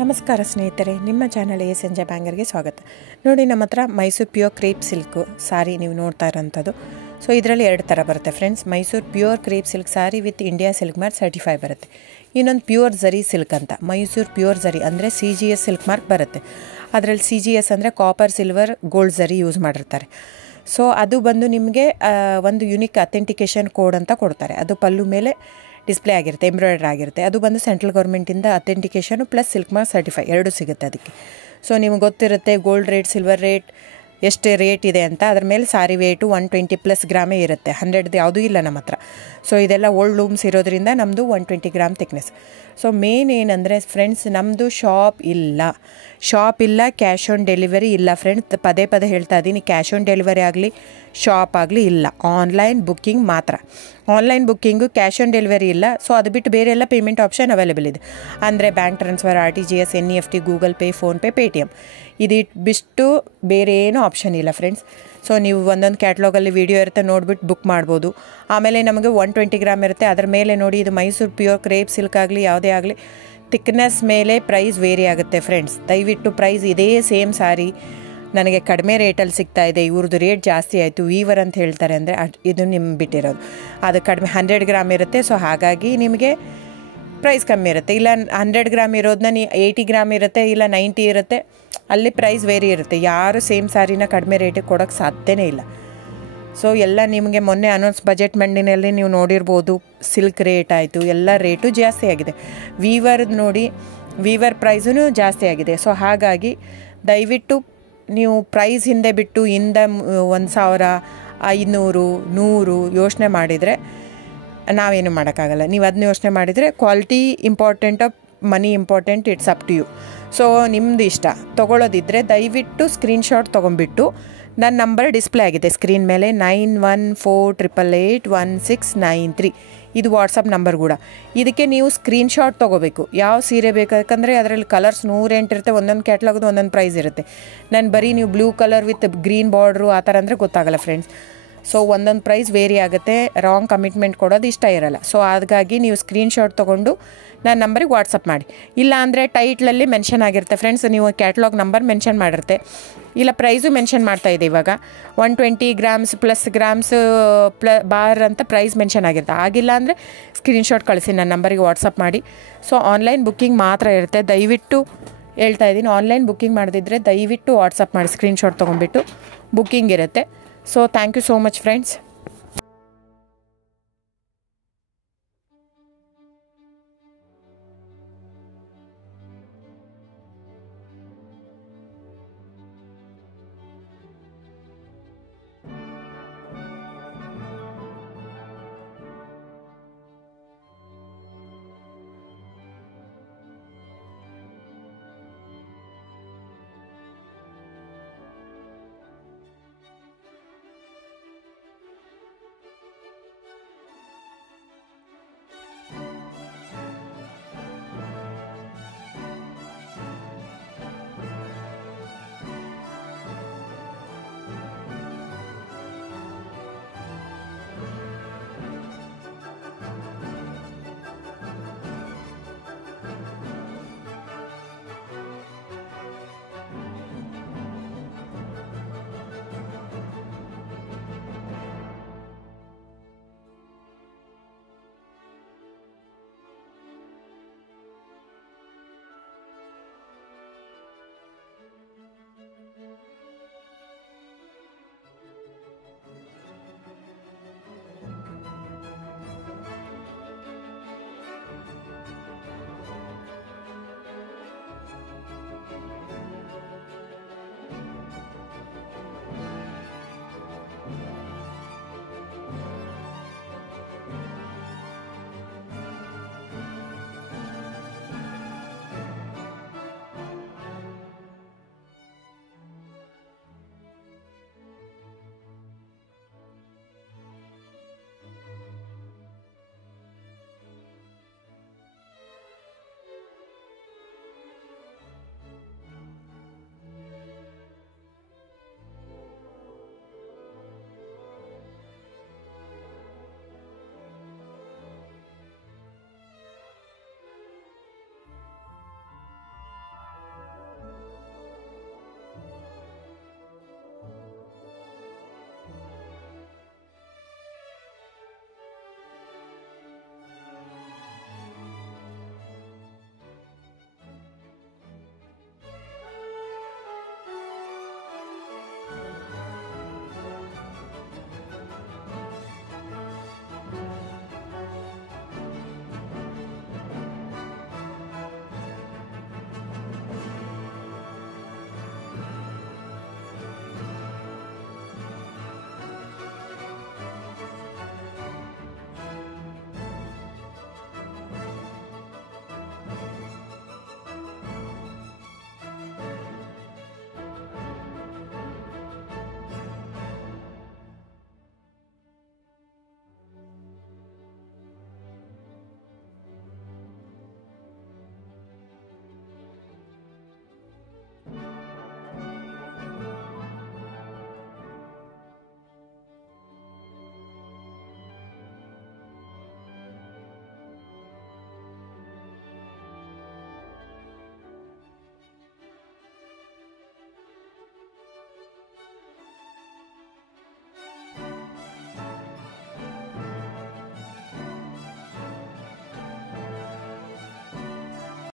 ನಮಸ್ಕಾರ ಸ್ನೇಹಿತರೆ, ನಿಮ್ಮ ಚಾನಲ್ ಸಂಜೆ ಬ್ಯಾಂಗರ್ಗೆ ಸ್ವಾಗತ. ನೋಡಿ, ನಮ್ಮ ಹತ್ರ ಮೈಸೂರು ಪ್ಯೂರ್ ಕ್ರೇಪ್ ಸಿಲ್ಕ್ ಸಾರಿ ನೀವು ನೋಡ್ತಾ ಇರೋಂಥದ್ದು. ಸೊ ಇದರಲ್ಲಿ ಎರಡು ಥರ ಬರುತ್ತೆ friends. Mysuru pure crepe silk sorry with India silk mark certify ಬರುತ್ತೆ. ಇನ್ನೊಂದು ಪ್ಯೂರ್ ಝರಿ ಸಿಲ್ಕ್ ಅಂತ, ಮೈಸೂರು ಪ್ಯೂರ್ ಝರಿ ಅಂದರೆ CGS ಸಿಲ್ಕ್ ಮಾರ್ಕ್ ಬರುತ್ತೆ. ಅದರಲ್ಲಿ CGS ಅಂದರೆ ಕಾಪರ್, ಸಿಲ್ವರ್, ಗೋಲ್ಡ್ ಝರಿ ಯೂಸ್ ಮಾಡಿರ್ತಾರೆ. ಸೊ ಅದು ಬಂದು ನಿಮಗೆ ಒಂದು ಯುನಿಕ್ ಅಥೆಂಟಿಕೇಷನ್ ಕೋಡ್ ಅಂತ ಕೊಡ್ತಾರೆ. ಅದು ಪಲ್ಲು ಮೇಲೆ ಡಿಸ್ಪ್ಲೇ ಆಗಿರುತ್ತೆ, ಎಂಬ್ರಾಯ್ಡ್ರಿ ಆಗಿರುತ್ತೆ. ಅದು ಬಂದು ಸೆಂಟ್ರಲ್ ಗೌರ್ಮೆಂಟಿಂದ ಅಥೆಂಟಿಕೇಷನು ಪ್ಲಸ್ ಸಿಲ್ಕ್ ಮಾರ್ಕ್ ಸರ್ಟಿಫೈ ಎರಡೂ ಸಿಗುತ್ತೆ ಅದಕ್ಕೆ. ಸೊ ನಿಮಗೆ ಗೊತ್ತಿರುತ್ತೆ ಗೋಲ್ಡ್ ರೇಟ್, ಸಿಲ್ವರ್ ರೇಟ್ ಎಷ್ಟು ರೇಟ್ ಇದೆ ಅಂತ. ಅದ್ರ ಮೇಲೆ ಸಾರಿ ವೇಟು 120+ ಗ್ರಾಮೇ ಇರುತ್ತೆ, 100 ಯಾವುದೂ ಇಲ್ಲ ನಮ್ಮ ಹತ್ರ. ಸೊ ಇದೆಲ್ಲ ಓಲ್ಡ್ ಲೂಮ್ಸ್ ಇರೋದ್ರಿಂದ ನಮ್ಮದು 120 ಗ್ರಾಮ್ ಥಿಕ್ನೆಸ್. ಸೊ ಮೇನ್ ಏನಂದರೆ ಫ್ರೆಂಡ್ಸ್, ನಮ್ಮದು ಶಾಪ್ ಇಲ್ಲ, ಕ್ಯಾಶ್ ಆನ್ ಡೆಲಿವರಿ ಇಲ್ಲ ಫ್ರೆಂಡ್ಸ್. ಪದೇ ಹೇಳ್ತಾ ಇದ್ದೀನಿ, ಕ್ಯಾಶ್ ಆನ್ ಡೆಲಿವರಿ ಆಗಲಿ ಶಾಪ್ ಆಗಲಿ ಇಲ್ಲ, ಆನ್ಲೈನ್ ಬುಕ್ಕಿಂಗ್ ಮಾತ್ರ. Online booking, cash on delivery ಇಲ್ಲ. ಸೊ ಅದು ಬಿಟ್ಟು ಬೇರೆ ಎಲ್ಲ ಪೇಮೆಂಟ್ ಆಪ್ಷನ್ ಅವೈಲೇಬಲ್ ಇದೆ. ಅಂದರೆ bank transfer, RTGS, NEFT, Google pay, PhonePe, Paytm. ಬಿಟ್ಟು ಬೇರೆ ಏನೂ ಆಪ್ಷನ್ ಇಲ್ಲ ಫ್ರೆಂಡ್ಸ್. ಸೊ ನೀವು ಒಂದೊಂದು ಕ್ಯಾಟ್ಲಾಗಲ್ಲಿ ವೀಡಿಯೋ ಇರುತ್ತೆ, ನೋಡಿಬಿಟ್ಟು ಬುಕ್ ಮಾಡ್ಬೋದು. ಆಮೇಲೆ ನಮಗೆ 120 ಗ್ರಾಮ್ ಇರುತ್ತೆ. ಅದರ ಮೇಲೆ ನೋಡಿ, ಇದು ಮೈಸೂರು ಪ್ಯೂರ್ ಕ್ರೇಪ್ ಸಿಲ್ಕ್ ಆಗಲಿ ಯಾವುದೇ ಆಗಲಿ ಥಿಕ್ನೆಸ್ ಮೇಲೆ ಪ್ರೈಸ್ ವೇರಿ ಆಗುತ್ತೆ ಫ್ರೆಂಡ್ಸ್. ದಯವಿಟ್ಟು ಪ್ರೈಸ್ ಇದೇ ಸೇಮ್ ಸಾರಿ ನನಗೆ ಕಡಿಮೆ ರೇಟಲ್ಲಿ ಸಿಗ್ತಾ ಇದೆ, ಇವ್ರದ್ದು ರೇಟ್ ಜಾಸ್ತಿ ಆಯಿತು ವೀವರ್ ಅಂತ ಹೇಳ್ತಾರೆ ಅಂದರೆ ಇದು ನಿಮ್ಗೆ ಬಿಟ್ಟಿರೋದು. ಅದು ಕಡಿಮೆ 100 ಗ್ರಾಮ್ ಇರುತ್ತೆ. ಸೊ ಹಾಗಾಗಿ ನಿಮಗೆ ಪ್ರೈಸ್ ಕಮ್ಮಿ ಇರುತ್ತೆ. ಇಲ್ಲ 100 ಗ್ರಾಮ್ ಇರೋದನ್ನ 80 ಗ್ರಾಮ್ ಇರುತ್ತೆ, ಇಲ್ಲ 90 ಇರುತ್ತೆ, ಅಲ್ಲಿ ಪ್ರೈಸ್ ವೇರಿ ಇರುತ್ತೆ. ಯಾರು ಸೇಮ್ ಸಾರಿನ ಕಡಿಮೆ ರೇಟಿಗೆ ಕೊಡೋಕ್ಕೆ ಸಾಧ್ಯನೇ ಇಲ್ಲ. ಸೊ ಎಲ್ಲ ನಿಮಗೆ ಮೊನ್ನೆ ಅನೌನ್ಸ್ ಬಜೆಟ್ ಮಂಡಿನಲ್ಲಿ ನೀವು ನೋಡಿರ್ಬೋದು, ಸಿಲ್ಕ್ ರೇಟ್ ಆಯಿತು, ಎಲ್ಲ ರೇಟು ಜಾಸ್ತಿ ಆಗಿದೆ. ವೀವರ್ದು ನೋಡಿ, ವೀವರ್ ಪ್ರೈಸೂ ಜಾಸ್ತಿ ಆಗಿದೆ. ಸೊ ಹಾಗಾಗಿ ದಯವಿಟ್ಟು ನೀವು ಪ್ರೈಸ್ ಹಿಂದೆ ಬಿಟ್ಟು 1,000, 500, 100 ಯೋಚನೆ ಮಾಡಿದರೆ ನಾವೇನು ಮಾಡೋಕ್ಕಾಗಲ್ಲ. ನೀವು ಅದನ್ನ ಯೋಚನೆ ಮಾಡಿದರೆ quality important, money important, it's up to you. So ನಿಮ್ಮದು ಇಷ್ಟ. ತೊಗೊಳ್ಳೋದಿದ್ದರೆ ದಯವಿಟ್ಟು ಸ್ಕ್ರೀನ್ಶಾಟ್ ತೊಗೊಂಬಿಟ್ಟು, ನನ್ನ ನಂಬರ್ ಡಿಸ್ಪ್ಲೇ ಆಗಿದೆ ಸ್ಕ್ರೀನ್ ಮೇಲೆ, 9148881693. ಇದು ವಾಟ್ಸಪ್ ನಂಬರ್ ಕೂಡ. ಇದಕ್ಕೆ ನೀವು ಸ್ಕ್ರೀನ್ಶಾಟ್ ತೊಗೋಬೇಕು. ಯಾವ ಸೀರೆ ಬೇಕಂದರೆ ಅದರಲ್ಲಿ ಕಲರ್ಸ್ 108 ಇರುತ್ತೆ, ಒಂದೊಂದು ಕ್ಯಾಟ್ಲಾಗದು ಒಂದೊಂದು ಪ್ರೈಸ್ ಇರುತ್ತೆ. ನಾನು ಬರೀ ನೀವು blue colour with green border ಆ ಥರ ಅಂದರೆ ಗೊತ್ತಾಗಲ್ಲ ಫ್ರೆಂಡ್ಸ್. ಸೊ ಒಂದೊಂದು ಪ್ರೈಸ್ ವೇರಿ ಆಗುತ್ತೆ, ರಾಂಗ್ ಕಮಿಟ್ಮೆಂಟ್ ಕೊಡೋದು ಇಷ್ಟ ಇರಲ್ಲ. ಸೊ ಹಾಗಾಗಿ ನೀವು ಸ್ಕ್ರೀನ್ಶಾಟ್ ತೊಗೊಂಡು ನನ್ನ ನಂಬರಿಗೆ ವಾಟ್ಸಪ್ ಮಾಡಿ. ಇಲ್ಲ ಅಂದರೆ ಟೈಟ್ಲಲ್ಲಿ ಮೆನ್ಷನ್ ಆಗಿರುತ್ತೆ ಫ್ರೆಂಡ್ಸ್, ನೀವು ಕ್ಯಾಟ್ಲಾಗ್ ನಂಬರ್ ಮೆನ್ಷನ್ ಮಾಡಿರುತ್ತೆ, ಇಲ್ಲ ಪ್ರೈಸು ಮೆನ್ಷನ್ ಮಾಡ್ತಾಯಿದೆ. ಇವಾಗ 120 ಗ್ರಾಮ್ಸ್ ಪ್ಲಸ್ ಗ್ರಾಮ್ಸ್ ಬಾರ್ ಅಂತ ಪ್ರೈಸ್ ಮೆನ್ಷನ್ ಆಗಿರುತ್ತೆ. ಆಗಿಲ್ಲ ಅಂದರೆ ಸ್ಕ್ರೀನ್ಶಾಟ್ ಕಳಿಸಿ, ನನ್ನ ನಂಬರಿಗೆ ವಾಟ್ಸಪ್ ಮಾಡಿ. ಸೊ ಆನ್ಲೈನ್ ಬುಕ್ಕಿಂಗ್ ಮಾತ್ರ ಇರುತ್ತೆ. ದಯವಿಟ್ಟು ಹೇಳ್ತಾ ಇದ್ದೀನಿ, ಆನ್ಲೈನ್ ಬುಕ್ಕಿಂಗ್ ಮಾಡದಿದ್ದರೆ ದಯವಿಟ್ಟು ವಾಟ್ಸಪ್ ಮಾಡಿ, ಸ್ಕ್ರೀನ್ಶಾಟ್ ತೊಗೊಂಡ್ಬಿಟ್ಟು ಬುಕ್ಕಿಂಗ್ ಇರುತ್ತೆ. So thank you so much friends.